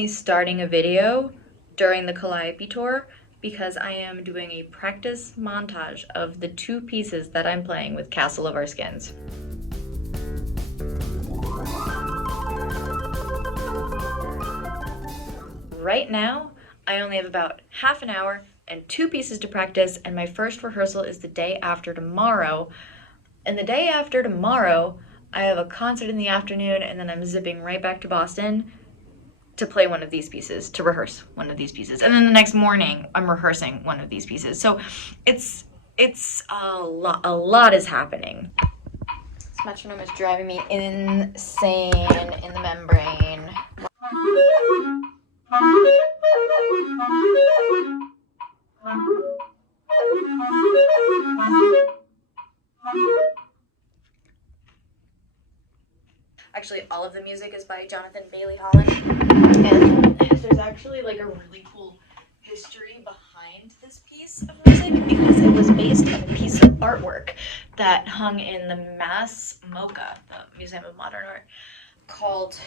currently starting a video during the Calliope tour because I am doing a practice montage of the 2 pieces that I'm playing with Castle of Our Skins. Right now, I only have about half an hour and 2 pieces to practice, and my first rehearsal is the day after tomorrow. And the day after tomorrow, I have a concert in the afternoon, and then I'm zipping right back to Boston to play one of these pieces, to rehearse one of these pieces. And then the next morning, I'm rehearsing one of these pieces. So it's a lot is happening. This metronome is driving me insane in the membrane. Actually, all of the music is by Jonathan Bailey Holland, and there's actually like a really cool history behind this piece of music because it was based on a piece of artwork that hung in the MoCA, the Museum of Modern Art, called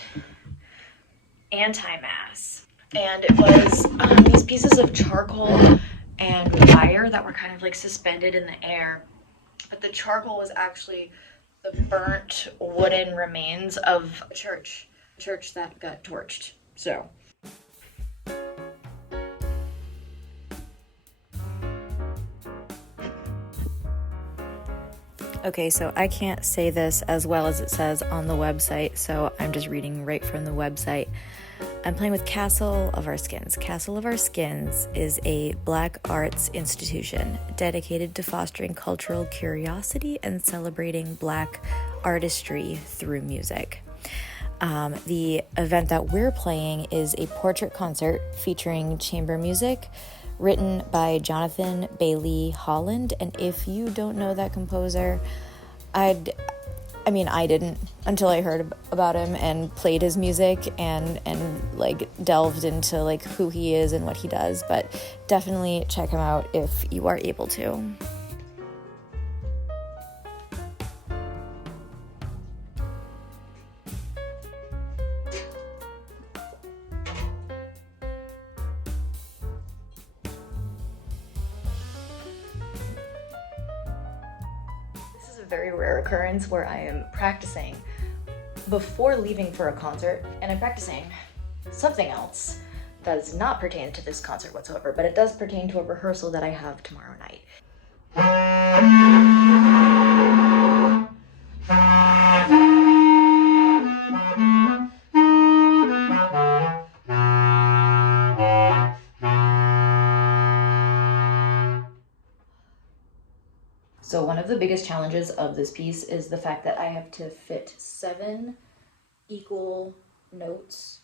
Anti-Mass. And it was these pieces of charcoal and wire that were kind of like suspended in the air, but the charcoal was actually the burnt wooden remains of a church that got torched. So. Okay, so I can't say this as well as it says on the website, so I'm just reading right from the website. I'm playing with Castle of Our Skins. Castle of Our Skins is a Black arts institution dedicated to fostering cultural curiosity and celebrating Black artistry through music. The event that we're playing is a portrait concert featuring chamber music written by Jonathan Bailey Holland. And if you don't know that composer, I didn't until I heard about him and played his music and like delved into like who he is and what he does, but definitely check him out if you are able to. Very rare occurrence where I am practicing before leaving for a concert, and I'm practicing something else that does not pertain to this concert whatsoever, but it does pertain to a rehearsal that I have tomorrow night. So one of the biggest challenges of this piece is the fact that I have to fit 7 equal notes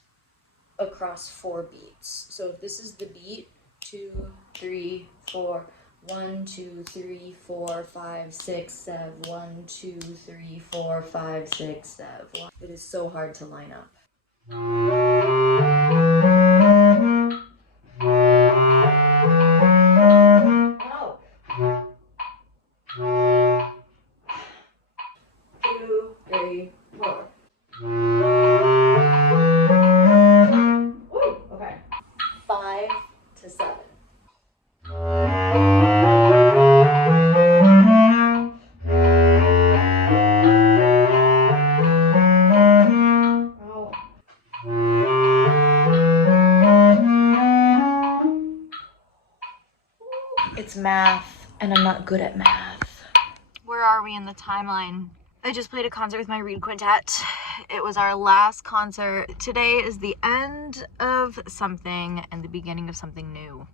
across 4 beats. So if this is the beat, 2, 3, 4, 1, 2, 3, 4, 5, 6, 7, 1, 2, 3, 4, 5, 6, 7, 1. It is so hard to line up. It's math, and I'm not good at math. Where are we in the timeline? I just played a concert with my reed quintet. It was our last concert. Today is the end of something and the beginning of something new.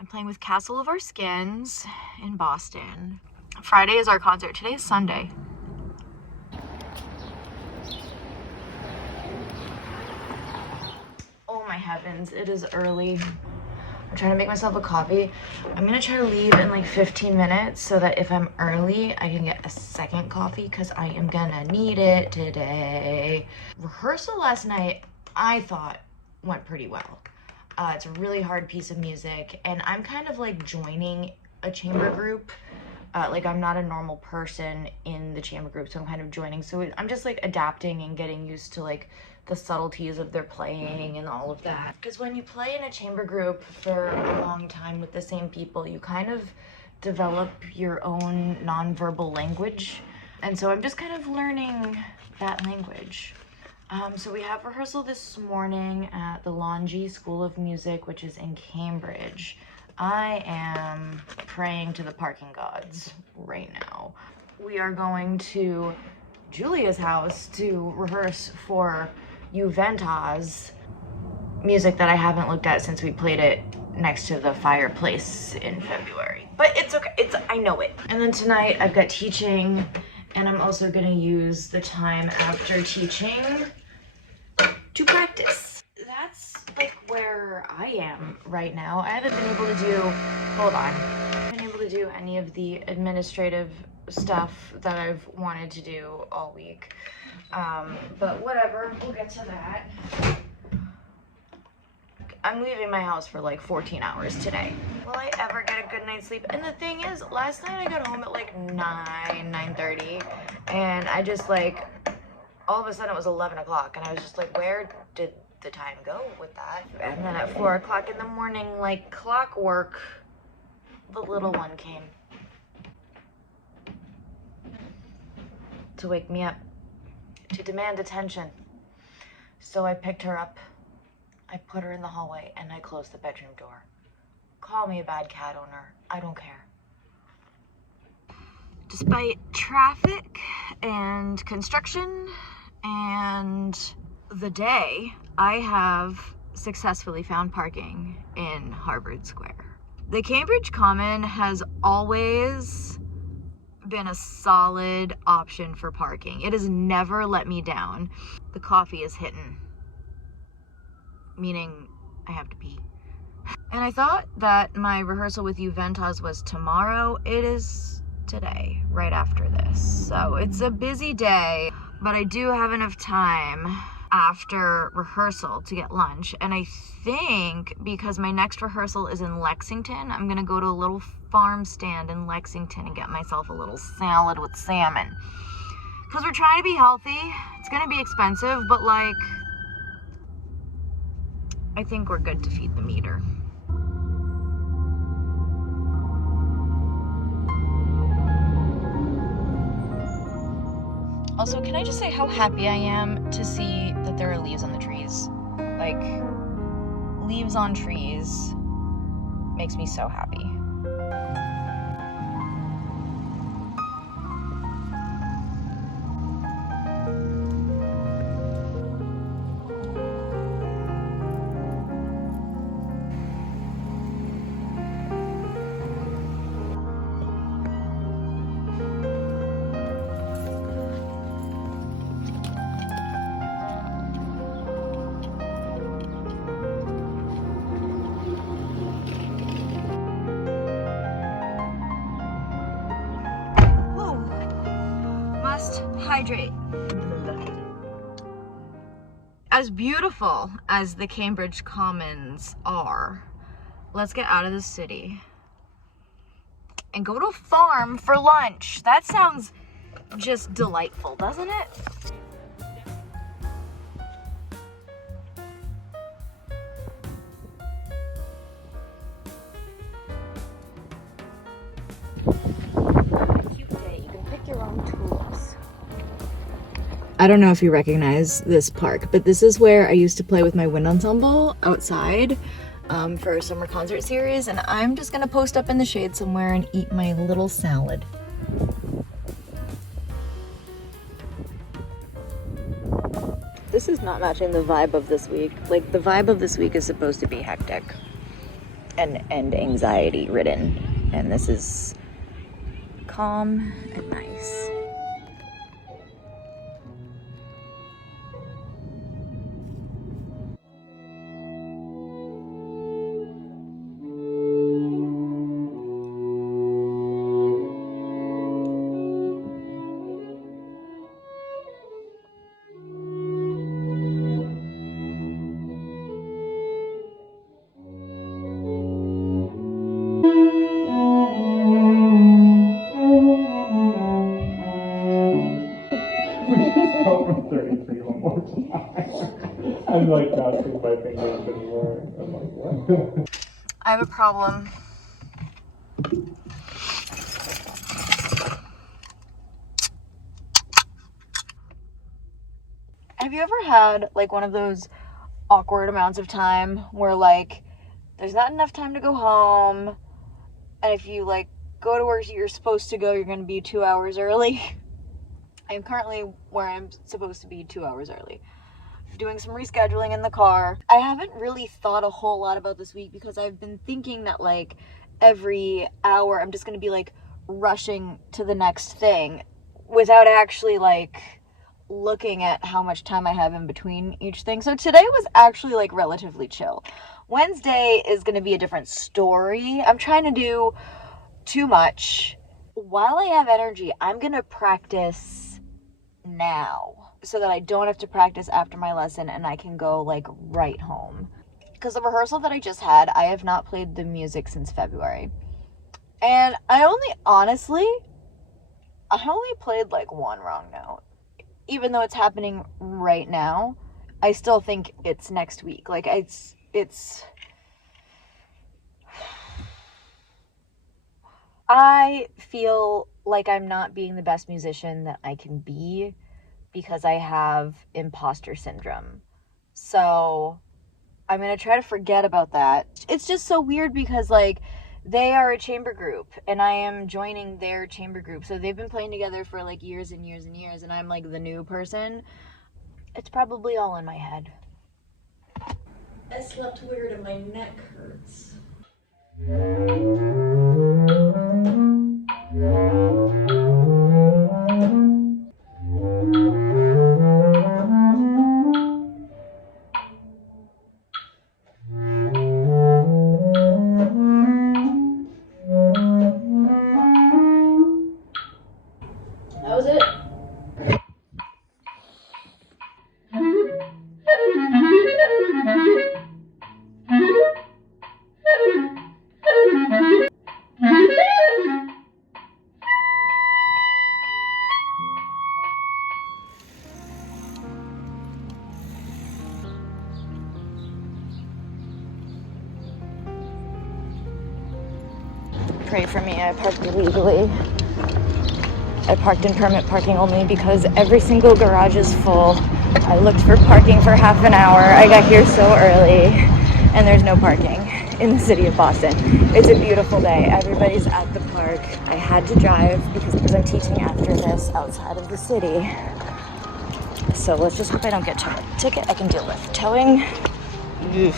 I'm playing with Castle of Our Skins in Boston. Friday is our concert. Today is Sunday. Oh my heavens, it is early. I'm trying to make myself a coffee. I'm gonna try to leave in like 15 minutes so that if I'm early, I can get a second coffee because I am gonna need it today. Rehearsal last night, I thought went pretty well. It's a really hard piece of music, and I'm kind of like joining a chamber group Like, I'm not a normal person in the chamber group, so I'm kind of joining. So I'm just like adapting and getting used to like the subtleties of their playing and all of that. Because when you play in a chamber group for a long time with the same people, you kind of develop your own nonverbal language. And so I'm just kind of learning that language. So we have rehearsal this morning at the Longy School of Music, which is in Cambridge. I am praying to the parking gods right now. We are going to Julia's house to rehearse for Juventas, music that I haven't looked at since we played it next to the fireplace in February. But it's okay, I know it. And then tonight I've got teaching, and I'm also gonna use the time after teaching to practice. That's like where I am right now. I haven't been able to do, hold on. I haven't been able to do any of the administrative stuff that I've wanted to do all week. But whatever, we'll get to that. I'm leaving my house for like 14 hours today. Will I ever get a good night's sleep? And the thing is, last night I got home at like 9:30, and I just like, all of a sudden it was 11 o'clock, and I was just like, where did the time go with that? And then at 4 o'clock in the morning, like clockwork, the little one came to wake me up, to demand attention. So I picked her up, I put her in the hallway, and I closed the bedroom door. Call me a bad cat owner, I don't care. Despite traffic and construction and the day, I have successfully found parking in Harvard Square. The Cambridge Common has always been a solid option for parking. It has never let me down. The coffee is hitting, meaning I have to pee. And I thought that my rehearsal with Juventas was tomorrow. It is today, right after this. So it's a busy day, but I do have enough time after rehearsal to get lunch. And I think because my next rehearsal is in Lexington, I'm gonna go to a little farm stand in Lexington and get myself a little salad with salmon. Because we're trying to be healthy. It's gonna be expensive, but like, I think we're good to feed the meter. Also, can I just say how happy I am to see that there are leaves on the trees? Like, leaves on trees makes me so happy. Hydrate. As beautiful as the Cambridge Commons are, let's get out of the city and go to a farm for lunch. That sounds just delightful, doesn't it? Cute day. You can pick your own tulips. I don't know if you recognize this park, but this is where I used to play with my wind ensemble outside for a summer concert series, and I'm just gonna post up in the shade somewhere and eat my little salad. This is not matching the vibe of this week. Like, the vibe of this week is supposed to be hectic and anxiety ridden, and this is calm and nice. like grasping my fingers anymore. I'm like, what? I have a problem. Have you ever had like one of those awkward amounts of time where like there's not enough time to go home, and if you like go to where you're supposed to go, you're going to be 2 hours early? I'm currently where I'm supposed to be 2 hours early. Doing some rescheduling in the car. I haven't really thought a whole lot about this week because I've been thinking that like every hour I'm just going to be like rushing to the next thing without actually like looking at how much time I have in between each thing. So today was actually like relatively chill. Wednesday is going to be a different story. I'm trying to do too much. While I have energy, I'm going to practice now so that I don't have to practice after my lesson and I can go like right home. Because the rehearsal that I just had, I have not played the music since February. And I only played like one wrong note. Even though it's happening right now, I still think it's next week. Like it's I feel like I'm not being the best musician that I can be because I have imposter syndrome. So I'm going to try to forget about that. It's just so weird because like they are a chamber group and I am joining their chamber group. So they've been playing together for like years and years and years, and I'm like the new person. It's probably all in my head. I slept weird and my neck hurts. That was it. Pray for me. I parked illegally. I parked in permit parking only because every single garage is full. I looked for parking for half an hour. I got here so early and there's no parking in the city of Boston. It's a beautiful day. Everybody's at the park. I had to drive because I'm teaching after this outside of the city. So let's just hope I don't get towed. Ticket I can deal with. Towing? Ugh.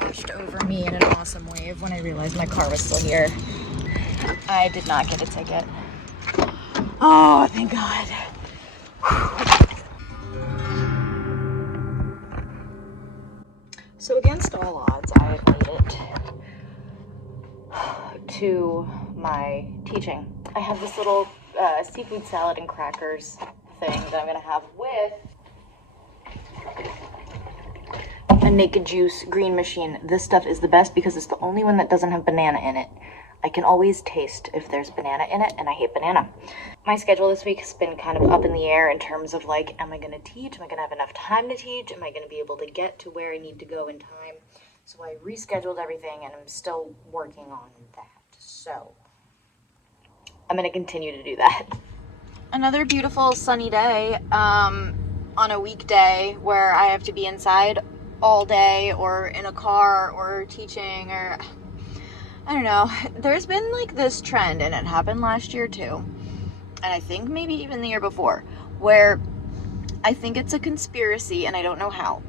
Washed over me in an awesome wave when I realized my car was still here. I did not get a ticket. Oh, thank God. So against all odds, I have made it to my teaching. I have this little seafood salad and crackers thing that I'm gonna have with a Naked Juice green machine. This stuff is the best because it's the only one that doesn't have banana in it. I can always taste if there's banana in it, and I hate banana. My schedule this week has been kind of up in the air in terms of like, am I going to teach? Am I going to have enough time to teach? Am I going to be able to get to where I need to go in time? So I rescheduled everything and I'm still working on that. So I'm going to continue to do that. Another beautiful sunny day on a weekday where I have to be inside all day or in a car or teaching, or I don't know. There's been like this trend, and it happened last year too, and I think maybe even the year before, where I think it's a conspiracy and I don't know how,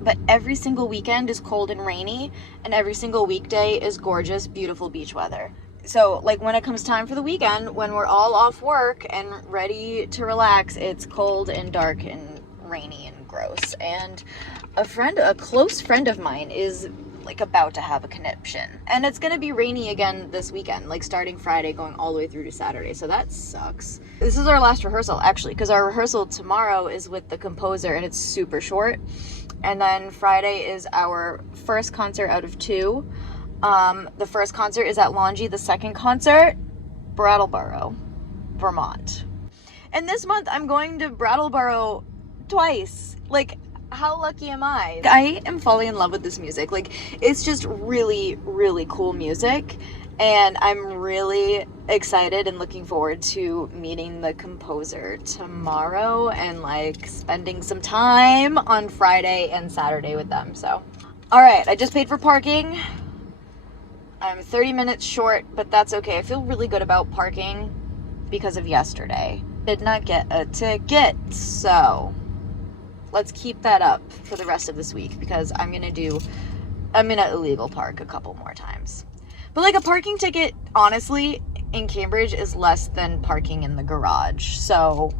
but every single weekend is cold and rainy and every single weekday is gorgeous, beautiful beach weather. So like when it comes time for the weekend, when we're all off work and ready to relax, it's cold and dark and rainy and gross. And a close friend of mine is like about to have a conniption. And it's gonna be rainy again this weekend, like starting Friday going all the way through to Saturday, so that sucks. This is our last rehearsal actually, because our rehearsal tomorrow is with the composer and it's super short. And then Friday is our first concert out of 2. The first concert is at Longy, the second concert, Brattleboro, Vermont. And this month I'm going to Brattleboro twice. Like, how lucky am I? I am falling in love with this music. Like, it's just really, really cool music. And I'm really excited and looking forward to meeting the composer tomorrow and like spending some time on Friday and Saturday with them. So, all right, I just paid for parking. I'm 30 minutes short, but that's okay. I feel really good about parking because of yesterday. Did not get a ticket, so let's keep that up for the rest of this week because I'm gonna illegal park a couple more times. But like a parking ticket, honestly, in Cambridge is less than parking in the garage. So,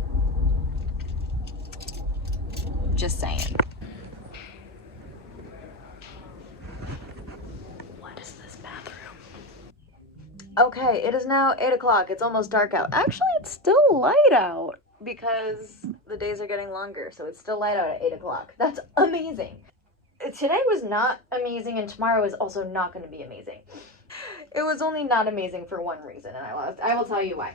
just saying. What is this bathroom? Okay, it is now 8 o'clock. It's almost dark out. Actually, it's still light out because the days are getting longer. So it's still light out at 8 o'clock. That's amazing. Today was not amazing and tomorrow is also not going to be amazing. It was only not amazing for one reason, and I will tell you why.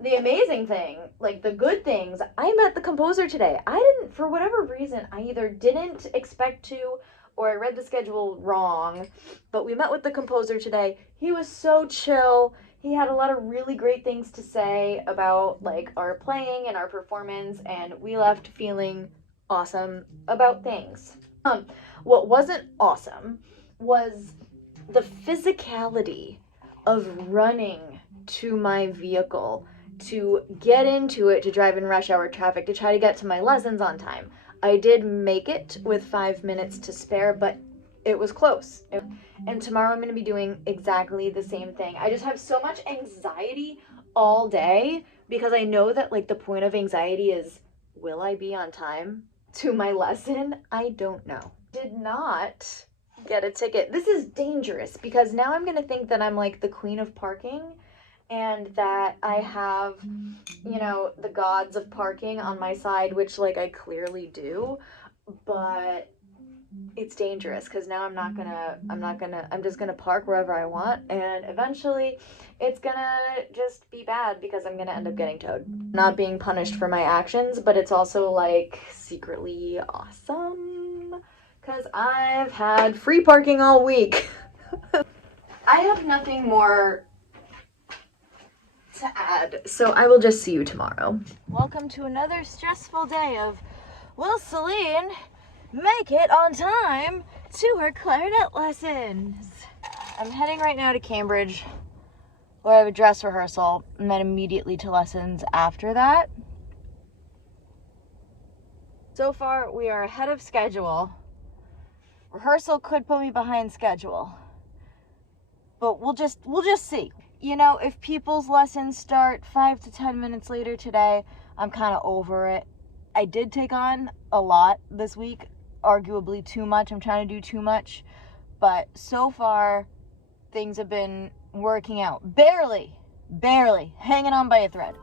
The amazing thing, like the good things, I met the composer today. I didn't, for whatever reason, I either didn't expect to or I read the schedule wrong, but we met with the composer today. He was so chill. He had a lot of really great things to say about like our playing and our performance, and we left feeling awesome about things. What wasn't awesome was the physicality of running to my vehicle to get into it to drive in rush hour traffic to try to get to my lessons on time. I did make it with 5 minutes to spare, but it was close. And tomorrow I'm going to be doing exactly the same thing. I just have so much anxiety all day because I know that like the point of anxiety is, will I be on time to my lesson? I don't know. Did not get a ticket. This is dangerous because now I'm gonna think that I'm like the queen of parking and that I have, you know, the gods of parking on my side, which like I clearly do, but it's dangerous because now I'm just gonna park wherever I want and eventually it's gonna just be bad because I'm gonna end up getting towed. Not being punished for my actions, but it's also like secretly awesome because I've had free parking all week. I have nothing more to add, so I will just see you tomorrow. Welcome to another stressful day of, will Celine make it on time to her clarinet lessons? I'm heading right now to Cambridge where I have a dress rehearsal and then immediately to lessons after that. So far we are ahead of schedule. Rehearsal could put me behind schedule, but we'll just see. You know, if people's lessons start 5 to 10 minutes later today, I'm kind of over it. I did take on a lot this week, arguably too much. I'm trying to do too much, but so far things have been working out. Barely hanging on by a thread.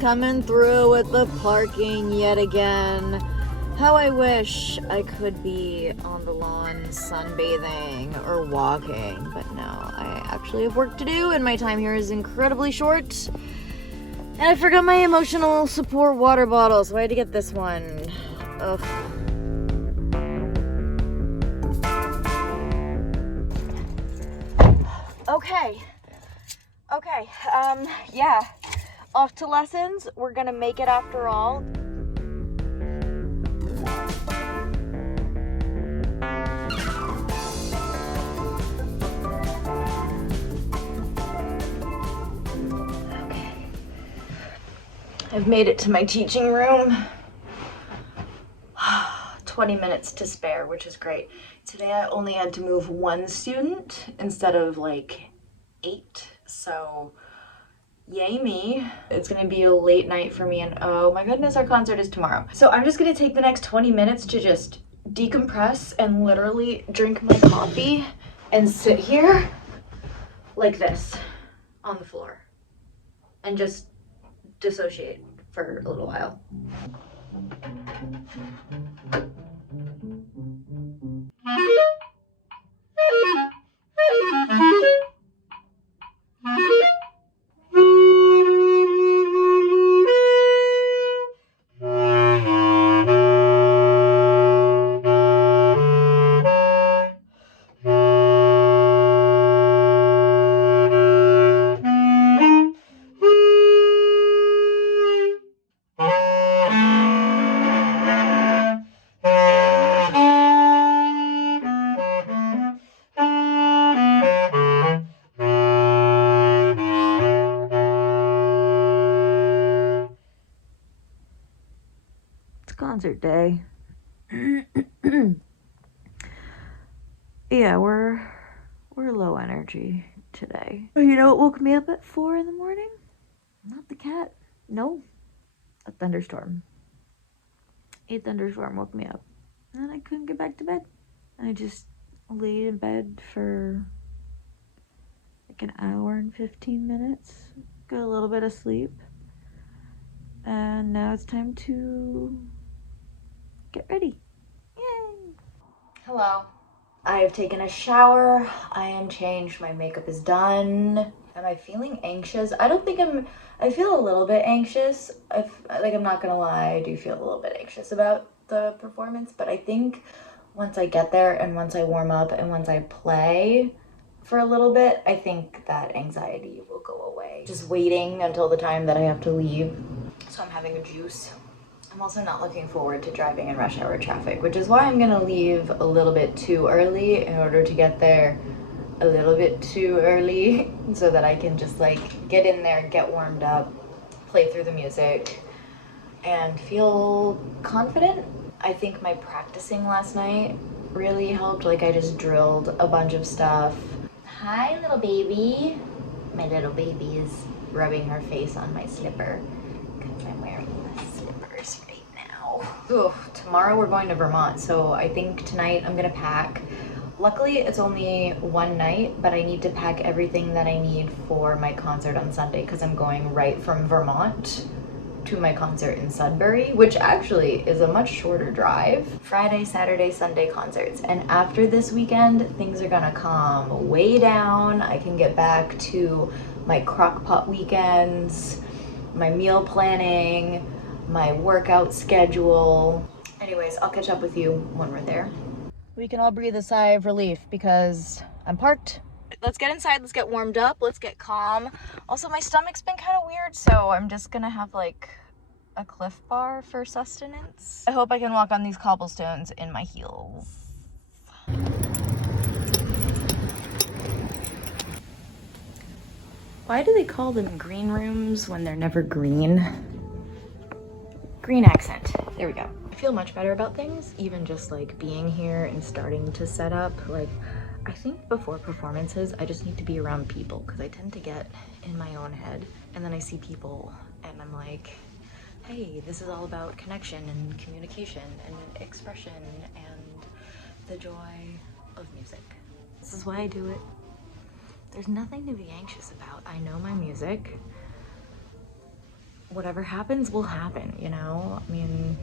Coming through with the parking yet again. How I wish I could be on the lawn sunbathing or walking, but no, I actually have work to do and my time here is incredibly short. And I forgot my emotional support water bottle, so I had to get this one. Ugh. Okay, yeah. Off to lessons. We're gonna make it after all. Okay. I've made it to my teaching room. 20 minutes to spare, which is great. Today I only had to move one student instead of like 8, so yay me. It's gonna be a late night for me, and oh my goodness, our concert is tomorrow. So I'm just gonna take the next 20 minutes to just decompress and literally drink my coffee and sit here like this on the floor and just dissociate for a little while. Concert day. Yeah, we're low energy today. You know what woke me up at 4 in the morning? Not the cat. No. A thunderstorm. A thunderstorm woke me up. And I couldn't get back to bed. I just laid in bed for like an hour and 15 minutes. Got a little bit of sleep. And now it's time to get ready. Yay! Hello. I have taken a shower. I am changed. My makeup is done. Am I feeling anxious? I don't think I feel a little bit anxious. I'm not gonna lie, I do feel a little bit anxious about the performance, but I think once I get there and once I warm up and once I play for a little bit, I think that anxiety will go away. Just waiting until the time that I have to leave. So I'm having a juice. I'm also not looking forward to driving in rush hour traffic, which is why I'm gonna leave a little bit too early in order to get there a little bit too early so that I can just like get in there, get warmed up, play through the music, and feel confident. I think my practicing last night really helped. Like I just drilled a bunch of stuff. Hi, little baby. My little baby is rubbing her face on my slipper because I'm wearing slippers right now. Ooh, tomorrow we're going to Vermont, so I think tonight I'm gonna pack. Luckily it's only one night, but I need to pack everything that I need for my concert on Sunday because I'm going right from Vermont to my concert in Sudbury, which actually is a much shorter drive. Friday, Saturday, Sunday concerts. And after this weekend, things are gonna calm way down. I can get back to my crock pot weekends, my meal planning, my workout schedule. Anyways, I'll catch up with you when we're there. We can all breathe a sigh of relief because I'm parked. Let's get inside, let's get warmed up, let's get calm. Also, my stomach's been kind of weird, so I'm just gonna have like a Cliff Bar for sustenance. I hope I can walk on these cobblestones in my heels. Why do they call them green rooms when they're never green? Green accent. There we go. I feel much better about things, even just like being here and starting to set up. Like, I think before performances, I just need to be around people because I tend to get in my own head. And then I see people and I'm like, hey, this is all about connection and communication and expression and the joy of music. This is why I do it. There's nothing to be anxious about. I know my music. Whatever happens will happen, you know? I mean,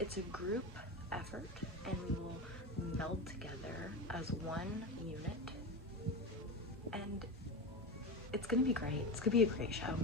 it's a group effort and we will meld together as one unit. And it's gonna be great. It's gonna be a great show.